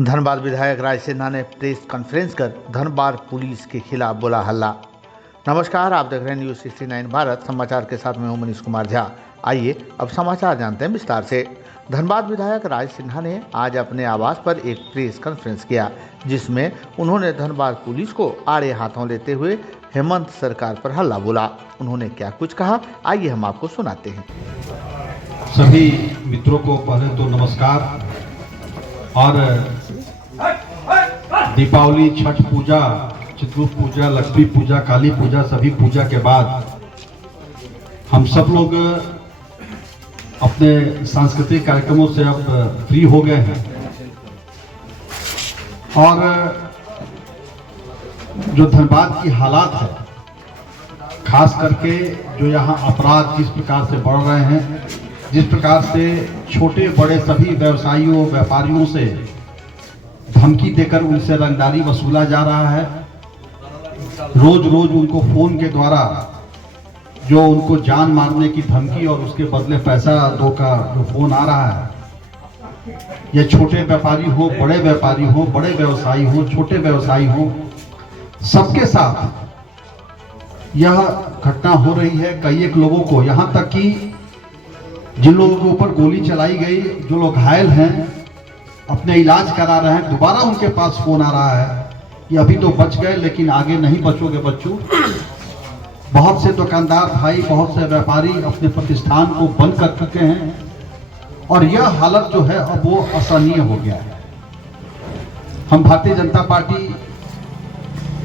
धनबाद विधायक राज सिन्हा ने press conference कर धनबाद पुलिस के खिलाफ बोला हल्ला। नमस्कार, आप देख रहे हैं न्यूज़ 69 भारत समाचार के साथ मैं हूं मनीष कुमार झा। आइए अब समाचार जानते हैं विस्तार से। धनबाद विधायक राज सिन्हा ने आज अपने आवास पर एक प्रेस कॉन्फ्रेंस किया, जिसमें उन्होंने धनबाद पुलिस को आड़े हाथों लेते हुए हेमंत सरकार पर हल्ला बोला। उन्होंने क्या कुछ कहा, आइए हम आपको सुनाते हैं। सभी मित्रों को पहले तो नमस्कार। और दीपावली, छठ पूजा, चित्रगुप्त पूजा, लक्ष्मी पूजा, काली पूजा, सभी पूजा के बाद हम सब लोग अपने सांस्कृतिक कार्यक्रमों से अब फ्री हो गए हैं। और जो धनबाद की हालात है, खास करके जो यहाँ अपराध जिस प्रकार से बढ़ रहे हैं, जिस प्रकार से छोटे बड़े सभी व्यवसायियों व्यापारियों से धमकी देकर उनसे रंगदारी वसूला जा रहा है। रोज रोज उनको फोन के द्वारा जो उनको जान मारने की धमकी और उसके बदले पैसा दो का जो फोन आ रहा है, ये छोटे व्यापारी हो, बड़े व्यापारी हो, बड़े व्यवसायी हो, छोटे व्यवसायी हो, सबके साथ यह घटना हो रही है। कई एक लोगों को, यहाँ तक कि जिन लोगों के ऊपर गोली चलाई गई, जो लोग घायल हैं, अपने इलाज करा रहे हैं, दोबारा उनके पास फोन आ रहा है कि अभी तो बच गए लेकिन आगे नहीं बचोगे बच्चों। बहुत से दुकानदार भाई, बहुत से व्यापारी अपने प्रतिष्ठान को बंद कर चुके हैं और यह हालत जो है अब वो असहनीय हो गया है। हम भारतीय जनता पार्टी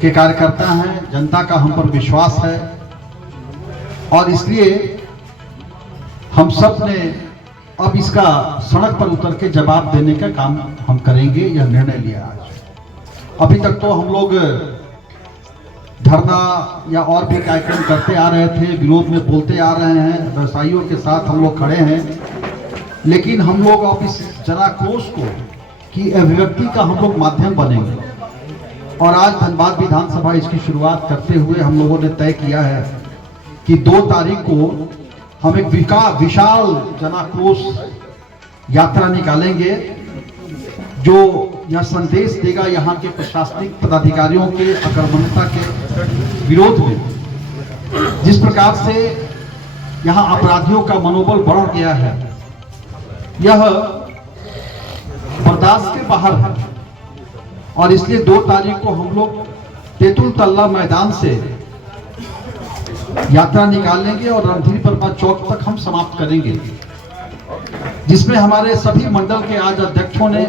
के कार्यकर्ता हैं, जनता का हम पर विश्वास है और इसलिए हम सब ने अब इसका सड़क पर उतर के जवाब देने का काम हम करेंगे, यह निर्णय लिया आज। अभी तक तो हम लोग धरना या और भी कार्यक्रम करते आ रहे थे, विरोध में बोलते आ रहे हैं, व्यवसायियों के साथ हम लोग खड़े हैं, लेकिन हम लोग अब इस जनाक्रोश को की अभिव्यक्ति का हम लोग माध्यम बनेंगे। और आज धनबाद विधानसभा इसकी शुरुआत करते हुए हम लोगों ने तय किया है कि 2 तारीख को हम एक विशाल जनाक्रोश यात्रा निकालेंगे, जो यह संदेश देगा यहाँ के प्रशासनिक पदाधिकारियों के अकर्मण्यता के विरोध में। जिस प्रकार से यहाँ अपराधियों का मनोबल बढ़ गया है, यह बर्दाश्त के बाहर है और इसलिए 2 तारीख को हम लोग तेतुल तल्ला मैदान से यात्रा निकालेंगे और रणधीर वर्मा चौक तक हम समाप्त करेंगे, जिसमें हमारे सभी मंडल के आज अध्यक्षों ने,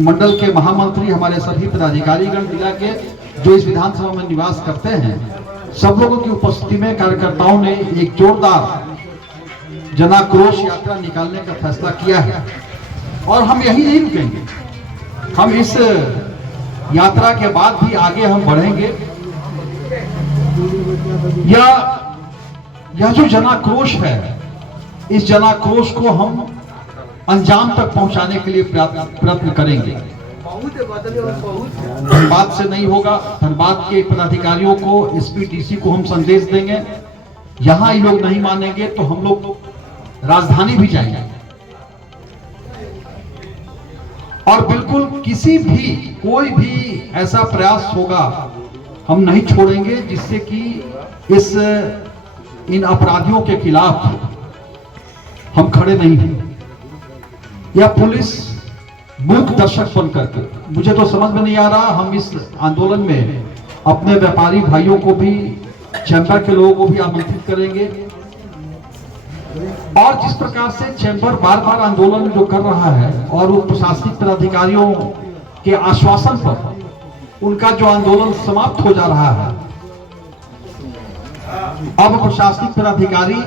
मंडल के महामंत्री, हमारे सभी पदाधिकारीगण जिला के जो इस विधानसभा में निवास करते हैं, सब लोगों की उपस्थिति में कार्यकर्ताओं ने एक जोरदार जनाक्रोश यात्रा निकालने का फैसला किया है। और हम यही नहीं रुकेंगे, हम इस यात्रा के बाद भी आगे हम बढ़ेंगे। यह जो जनाक्रोश है, इस जनाक्रोश को हम अंजाम तक पहुंचाने के लिए प्रयत्न करेंगे। धनबाद से नहीं होगा, धनबाद के पदाधिकारियों को, एसपी डीसी को हम संदेश देंगे। यहां ये लोग नहीं मानेंगे तो हम लोग राजधानी भी जाएंगे और बिल्कुल किसी भी कोई भी ऐसा प्रयास होगा हम नहीं छोड़ेंगे जिससे कि इन अपराधियों के खिलाफ हम खड़े नहीं हैं। यह पुलिस मूक दर्शक बन करके, मुझे तो समझ में नहीं आ रहा, हम इस आंदोलन में अपने व्यापारी भाइयों को भी, चैम्बर के लोगों को भी आमंत्रित करेंगे। और जिस प्रकार से चैम्बर बार बार आंदोलन जो कर रहा है और वो प्रशासनिक पदाधिकारियों के आश्वासन पर उनका जो आंदोलन समाप्त हो जा रहा है, अब प्रशासनिक पदाधिकारी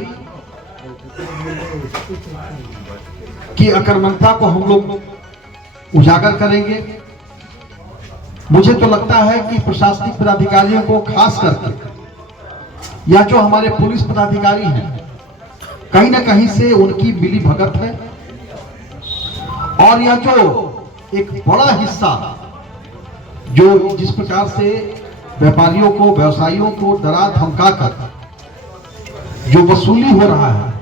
की अकर्मण्यता को हम लोग उजागर करेंगे। मुझे तो लगता है कि प्रशासनिक पदाधिकारियों को, खास करके या जो हमारे पुलिस पदाधिकारी हैं, कहीं ना कहीं से उनकी मिली भगत है और यह जो एक बड़ा हिस्सा जो जिस प्रकार से व्यापारियों को, व्यवसायियों को डरा धमका कर जो वसूली हो रहा है,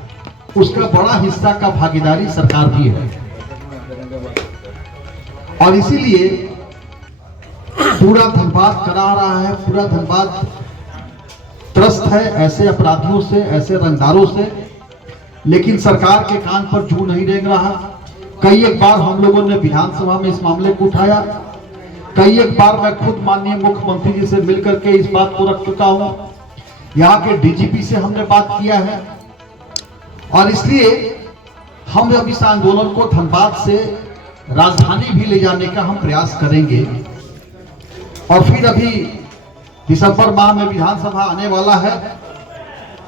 उसका बड़ा हिस्सा का भागीदारी सरकार भी है। और इसीलिए पूरा धनबाद करा रहा है, पूरा धनबाद त्रस्त है ऐसे अपराधियों से, ऐसे रंगदारों से। लेकिन सरकार के कान पर जू नहीं रेंग रहा। कई एक बार हम लोगों ने विधानसभा में इस मामले को उठाया, कई एक बार मैं खुद माननीय मुख्यमंत्री जी से मिलकर के इस बात को रख चुका हूं। यहाँ के डीजीपी से हमने बात किया है और इसलिए हम अब इस आंदोलन को धनबाद से राजधानी भी ले जाने का हम प्रयास करेंगे। और फिर अभी दिसंबर माह में विधानसभा आने वाला है,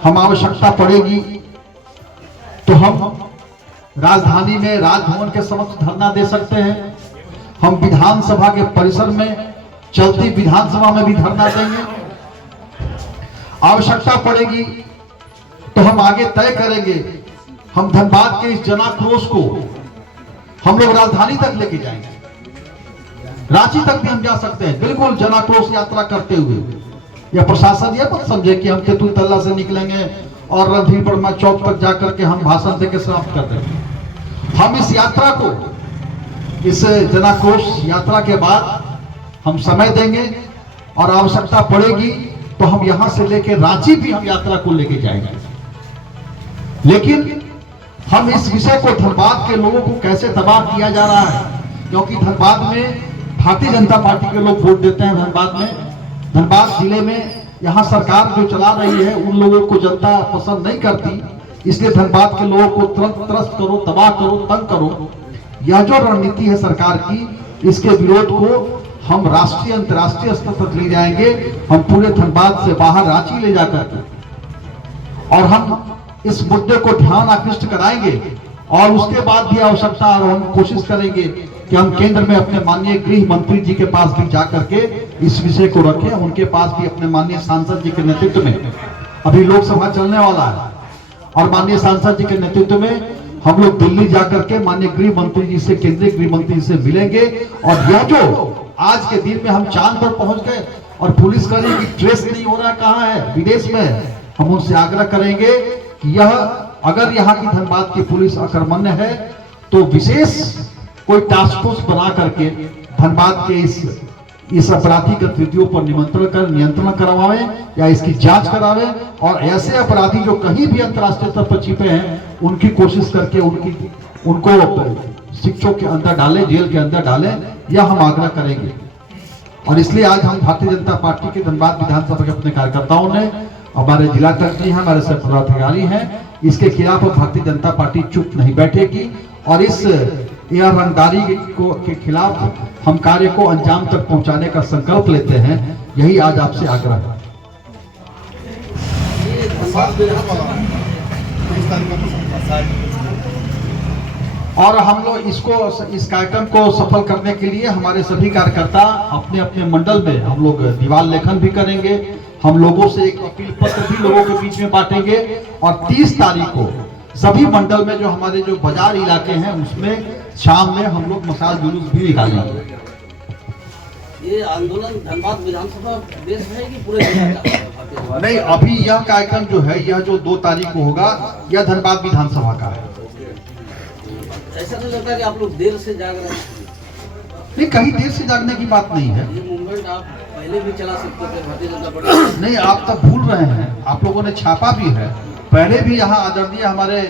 हम आवश्यकता पड़ेगी तो हम राजधानी में राजभवन के समक्ष धरना दे सकते हैं। हम विधानसभा के परिसर में चलती विधानसभा में भी धरना देंगे। आवश्यकता पड़ेगी तो हम आगे तय करेंगे, हम धनबाद के इस जनाक्रोश को हम लोग राजधानी तक लेके जाएंगे, रांची तक भी हम जा सकते हैं, बिल्कुल जनाक्रोश यात्रा करते हुए। यह प्रशासन यह मत समझे कि हम तेतुलतल्ला से निकलेंगे और रणधीर वर्मा चौक तक जाकर के हम भाषण देकर समाप्त कर देंगे। हम इस यात्रा को, इस जनाक्रोश यात्रा के बाद हम समय देंगे और आवश्यकता पड़ेगी तो हम यहां से लेकर रांची भी हम यात्रा को लेके जाएंगे। लेकिन हम इस विषय को धनबाद के लोगों को कैसे दबाव किया जा रहा है, क्योंकि धनबाद में भारतीय जनता पार्टी के लोग वोट देते हैं। धनबाद जिले में यहाँ सरकार जो चला रही है उन लोगों को जनता पसंद नहीं करती, इसलिए धनबाद के लोगों को तुरंत त्रस्त करो, तबाह करो, तंग करो। यह जो रणनीति है सरकार की, इसके विरोध को हम राष्ट्रीय अंतर्राष्ट्रीय स्तर तक ले जाएंगे। हम पूरे धनबाद से बाहर रांची ले जाकर के और हम इस मुद्दे को ध्यान आकृष्ट कराएंगे और उसके बाद भी आवश्यकता हम कोशिश करेंगे कि हम केंद्र में अपने माननीय गृह मंत्री जी के पास भी जाकर के इस विषय को रखें। उनके पास भी अपने माननीय सांसद जी के नेतृत्व में अभी लोकसभा चलने वाला है और माननीय सांसद जी के नेतृत्व में हम लोग दिल्ली जाकर के माननीय गृह मंत्री जी से, केंद्रीय गृह मंत्री जी से मिलेंगे। और यह जो आज के दिन में हम चांद पर पहुंच गए और पुलिस करें कि ट्रेस नहीं हो रहा कहां है, विदेश में है, हम उनसे आग्रह करेंगे कि यह अगर यहाँ की धनबाद की पुलिस अकर्मण्य है तो विशेष कोई टास्क फोर्स बना करके धनबाद के इस आपराधिक गतिविधियों पर नियंत्रण करवाएं या इसकी जांच करावें और ऐसे अपराधी जो कहीं भी अंतर्राष्ट्रीय स्तर पर छिपे हैं उनकी कोशिश करके उनको शिक्षकों के अंदर डालें, जेल के अंदर डालें, यह हम आग्रह करेंगे। और इसलिए आज हम भारतीय जनता पार्टी के धनबाद विधानसभा के अपने कार्यकर्ताओं ने, हमारे जिलाध्यक्ष जी हैं, हमारे सह पदाधिकारी हैं, इसके खिलाफ भारतीय जनता पार्टी चुप नहीं बैठेगी और इस रंगदारी के खिलाफ हम कार्य को अंजाम तक पहुंचाने का संकल्प लेते हैं। यही आज आपसे आग्रह है। और हम लोग इस कार्यक्रम को सफल करने के लिए हमारे सभी कार्यकर्ता अपने अपने मंडल में हम लोग दीवार लेखन भी करेंगे। हम लोगों से एक अपील पत्र भी लोगों के बीच में बांटेंगे और 30 तारीख को सभी मंडल में जो हमारे जो बाजार इलाके हैं उसमें शाम में हम लोग मशाल जुलूस भी निकालेंगे। ये आंदोलन धनबाद विधानसभा देश है कि पूरे जिले का? नहीं, अभी यह कार्यक्रम जो है, यह जो 2 तारीख को होगा, यह धनबाद विधानसभा का है। ऐसा नहीं लगता कि आप लोग देर से जाग रहे हैं? नहीं, कहीं देर से जागने की बात नहीं है। ये मूवमेंट आप पहले भी चला सकते थे भारतीय जनता पार्टी। नहीं, आप तब भूल रहे हैं, आप लोगों ने छापा भी है। पहले भी यहाँ आदरणीय हमारे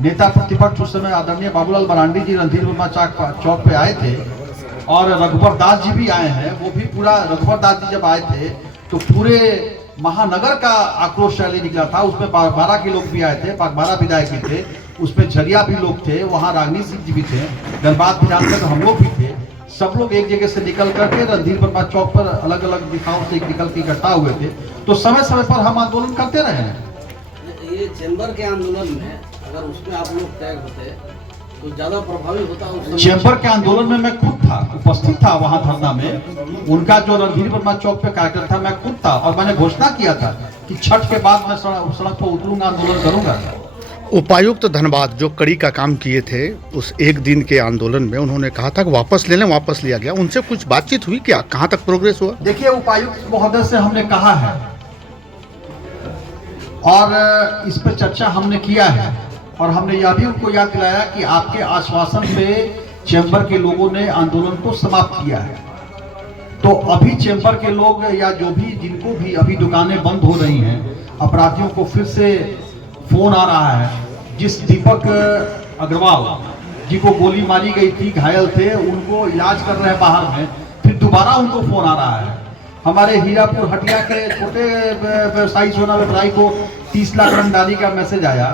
नेता प्रतिपक्ष उस समय आदरणीय बाबूलाल मरांडी जी रणधीर वर्मा चौक पे आए थे और रघुवर दास जी भी आए हैं। वो भी पूरा रघुवर दास जी जब आए थे तो पूरे महानगर का आक्रोश रैली निकला था। उसमें 12 के लोग भी आए थे, 12 विधायक भी थे, उसमें झरिया भी लोग थे, वहाँ रागनी सिंह जी भी थे, धनबाद विधानसभा हम लोग भी थे। सब लोग एक जगह से निकल करके रणधीर वर्मा चौक पर अलग अलग दिशाओं से निकल के इकट्ठा हुए थे। तो समय समय पर हम आंदोलन करते रहे हैं। ये चैम्बर के आंदोलन में अगर उसमें आप लोग टैग होते तो ज्यादा प्रभावी होता। चैम्बर के आंदोलन में मैं खुद था, उपस्थित था वहां धरना में। उनका जो रणधीर वर्मा चौक पे कार्यक्रम था, मैं खुद था और मैंने घोषणा किया था कि छठ के बाद मैं सड़क पर उतरूंगा, आंदोलन करूंगा। उपायुक्त धनबाद जो कड़ी का काम किए थे उस एक दिन के आंदोलन में, उन्होंने कहा था कि वापस ले लें, वापस लिया गया। उनसे कुछ बातचीत हुई क्या? कहाँ तक प्रोग्रेस हुआ? देखिए, उपायुक्त महोदय से हमने कहा है और इस पर चर्चा हमने किया है और हमने यह भी उनको याद दिलाया कि आपके आश्वासन पे चैम्बर के लोगों ने आंदोलन को समाप्त किया है। तो अभी चैम्बर के लोग या जो भी जिनको भी अभी दुकानें बंद हो रही हैं, अपराधियों को फिर से फोन आ रहा है। जिस दीपक अग्रवाल जी को गोली मारी गई थी, घायल थे, उनको इलाज कर रहे हैं बाहर में, फिर दोबारा उनको फोन आ रहा है। हमारे हीरापुर हटिया के छोटे व्यवसायी सोना व्यवसायी को 30 लाख रंगदारी का मैसेज आया।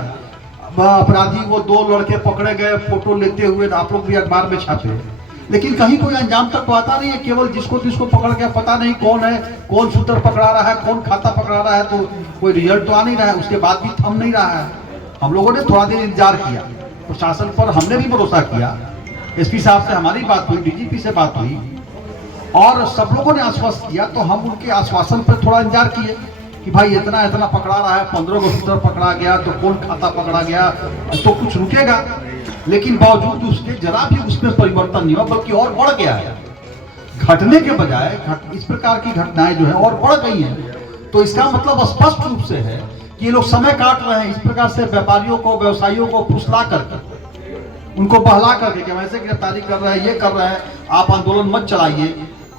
अपराधी वो 2 लड़के पकड़े गए फोटो लेते हुए, आप लोग भी अखबार में छापे, लेकिन कहीं कोई अंजाम तक तो आता नहीं है। केवल जिसको पकड़ के पता नहीं कौन है, कौन शूटर पकड़ा रहा है, कौन खाता पकड़ा रहा है, तो कोई रिजल्ट तो आ नहीं रहा है। उसके बाद भी थम नहीं रहा है। हम लोगों ने थोड़ा देर इंतजार किया, प्रशासन पर हमने भी भरोसा किया। एसपी साहब से हमारी बात हुई, डीजीपी से बात हुई और सब लोगों ने आश्वस्त किया। तो हम उनके आश्वासन पर थोड़ा इंतजार किए कि भाई इतना इतना पकड़ा रहा है, 15 को शूटर पकड़ा गया, तो कौन खाता पकड़ा गया, तो कुछ रुकेगा। लेकिन बावजूद उसके जरा भी उसमें परिवर्तन नहीं हुआ, बल्कि और बढ़ गया है। घटने के बजाय इस प्रकार की घटनाएं जो है और बढ़ गई हैं। तो इसका मतलब स्पष्ट रूप से है कि ये लोग समय काट रहे हैं। इस प्रकार से व्यापारियों को, व्यवसायियों को फुसला करके, उनको बहला करके कि वैसे गिरफ्तारी कर रहे हैं, ये कर रहे हैं, आप आंदोलन मत चलाइए,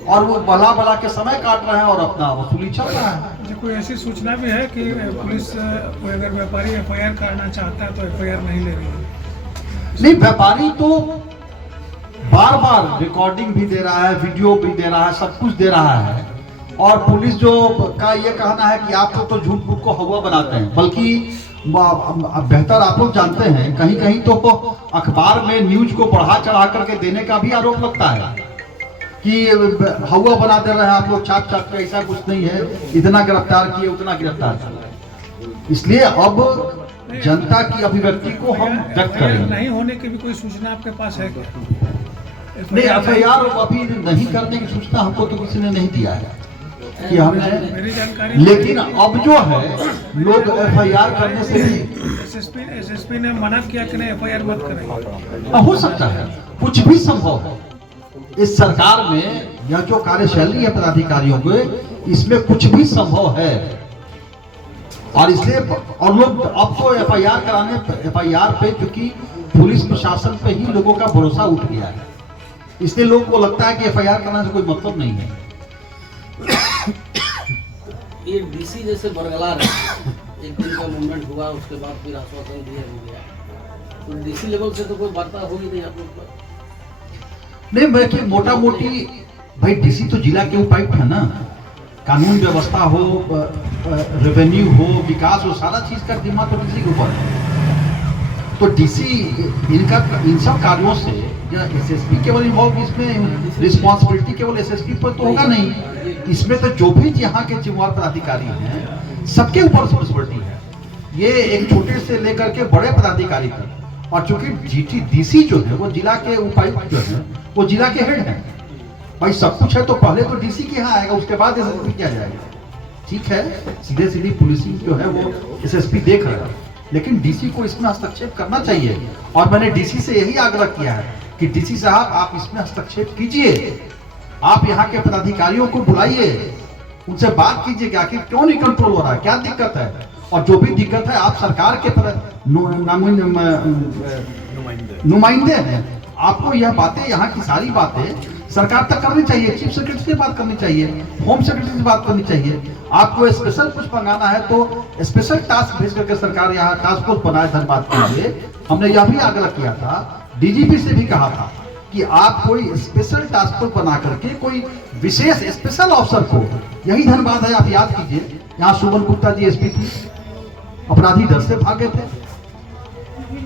और वो बहला के समय काट रहे हैं और अपना वसूली चल रहा है। कोई ऐसी सूचना भी है कि पुलिस कोई अगर व्यापारी एफआईआर करना चाहता है तो एफआईआर नहीं ले रही है? नहीं, व्यापारी तो बार बार रिकॉर्डिंग भी दे रहा है, वीडियो भी दे रहा है, सब कुछ दे रहा है। और पुलिस जो का ये कहना है कि आप लोग तो झूठ मूठ को हवा बनाते हैं, बल्कि बेहतर आप लोग जानते हैं, कहीं कहीं तो अखबार में न्यूज को बढ़ा चढ़ा करके देने का भी आरोप लगता है कि हवा बना दे रहे हैं आप लोग, छाप के। ऐसा कुछ नहीं है, इतना गिरफ्तार किए, उतना गिरफ्तार किए। इसलिए अब जनता की अभिव्यक्ति को हम व्यक्त करेंगे। नहीं होने की भी कोई सूचना आपके पास है क्या? नहीं, एफआईआर अभी नहीं करने की सूचना हमको तो किसी ने नहीं दिया है कि हमने, मेरी जानकारी। लेकिन अब जो है लोग एफआईआर करने से भी एसएसपी ने मना किया कि नहीं एफआईआर मत करें। हो सकता है, कुछ भी संभव है। इस सरकार में यह जो कार्यशैली है पदाधिकारियों को, इसमें कुछ भी संभव है। और इसलिए और लोग अब तो एफआईआर कराने, एफआईआर पे चूंकि पुलिस प्रशासन पे ही लोगों का भरोसा उठ गया है, इसलिए लोगों को लगता है कि एफआईआर करने से कोई मतलब नहीं है। ये डीसी जैसे बरगला रहे, एक दिन का मूवमेंट हुआ, उसके बाद फिर आश्वासन दिया हो गया, तो डीसी लेवल से तो कोई वार्ता होगी नहीं आप लोग पर? नहीं, मैं मोटा मोटी भाई डीसी तो जिला के उपायुक्त है ना। कानून व्यवस्था हो, रेवेन्यू हो, विकास हो, सारा चीज का जिम्मा तो डीसी के ऊपर है। तो डीसी इन सब कार्यों से एसएसपी केवल इन्वॉल्व, इसमें रिस्पॉन्सिबिलिटी केवल एसएसपी पर तो होगा नहीं। इसमें तो जो भी यहाँ के जिम्मेवार पदाधिकारी हैं, सबके ऊपर रिस्पॉन्सिबिलिटी है। ये एक छोटे से लेकर के बड़े पदाधिकारी तक। और चूंकि डीसी जो है वो जिला के उपायुक्त जो है वो जिला के हेड है। भाई सब कुछ है तो पहले तो डीसी के यहाँ आएगा, उसके बाद एसएसपी किया जाएगा। ठीक है, सीधे सीधी पुलिसिंग जो है वो एसएसपी देख रहा है, लेकिन डीसी को इसमें हस्तक्षेप करना चाहिए। और मैंने डीसी से यही आग्रह किया है कि डीसी साहब आप इसमें हस्तक्षेप कीजिए, आप यहाँ के पदाधिकारियों को बुलाइए, उनसे बात कीजिए कि आखिर क्यों नहीं कंट्रोल हो रहा है, क्या दिक्कत है। और जो भी दिक्कत है आप सरकार के नुमाइंदे हैं, आपको यह बातें, यहाँ की सारी बातें सरकार तक करनी चाहिए। चीफ सेक्रेटरी से बात करनी चाहिए, होम सेक्रेटरी से बात करनी चाहिए। आपको स्पेशल कुछ मंगाना है तो स्पेशल टास्क भेज करके सरकार यहाँ टास्क फोर्स बनाए धनबाद के लिए। हमने यह भी आग्रह किया था, डीजीपी से भी कहा था कि आप कोई स्पेशल टास्क फोर्स बना करके कोई विशेष स्पेशल ऑफिसर को, यही धनबाद है, आप याद कीजिए, यहाँ सुमन गुप्ता जी एसपी थी, अपराधी डर से भागे थे।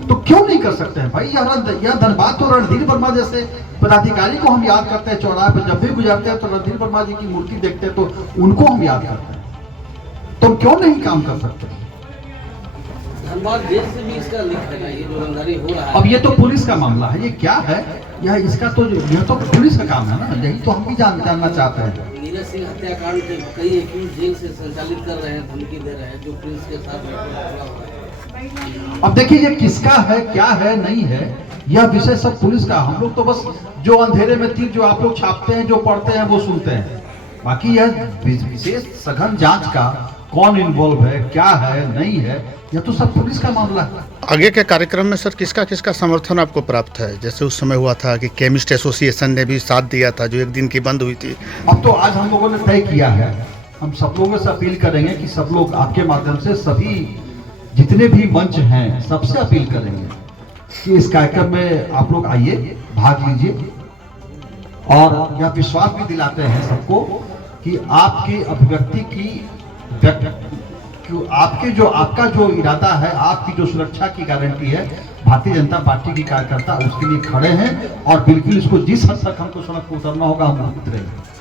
तो क्यों नहीं कर सकते हैं भाई? यह धनबाद तो रणधीर वर्मा जैसे पदाधिकारी को हम याद करते हैं, चौराहे पर जब भी गुजरते हैं तो रणधीर वर्मा जी की मूर्ति देखते हैं तो उनको हम याद करते हैं। तो क्यों नहीं काम कर सकते? धनबाद जेल से भी इसका लिंक है ना, ये जो रंगदारी हो रहा है। अब ये तो पुलिस का मामला है, ये क्या है, यह तो पुलिस का काम है ना, यही तो हम भी जानना चाहते हैं। नीरज सिंह हत्याकांड के कई एक्यूज जेल से संचालित कर रहे हैं, धमकी दे रहे हैं, जो पुलिस के साथ जुड़ा हुआ है। अब देखिए ये किसका है, क्या है, नहीं है, यह विषय सब पुलिस का। हम लोग तो बस जो अंधेरे में तीर जो आप लोग छापते हैं, जो पढ़ते हैं, वो सुनते हैं। बाकी यह विशेष सघन जांच का कौन इन्वॉल्व है, क्या है, नहीं है, यह तो सब पुलिस का मामला है। आगे के कार्यक्रम में सर किसका किसका समर्थन आपको प्राप्त है? जैसे उस समय हुआ था कि केमिस्ट एसोसिएशन ने भी साथ दिया था, जो एक दिन की बंद हुई थी। अब तो आज हम लोगों ने तय किया है, हम सब लोगों से अपील करेंगे कि सब लोग आपके माध्यम से सभी जितने भी मंच हैं सबसे अपील करेंगे कि इस कार्यक्रम में आप लोग आइए, भाग लीजिए और यह विश्वास भी दिलाते हैं सबको कि आपकी अभिव्यक्ति की आपका जो इरादा है, आपकी जो सुरक्षा की गारंटी है, भारतीय जनता पार्टी की कार्यकर्ता उसके लिए खड़े हैं और बिल्कुल इसको जिस हद तक हमको सड़क पर उतरना होगा हम उतरेंगे।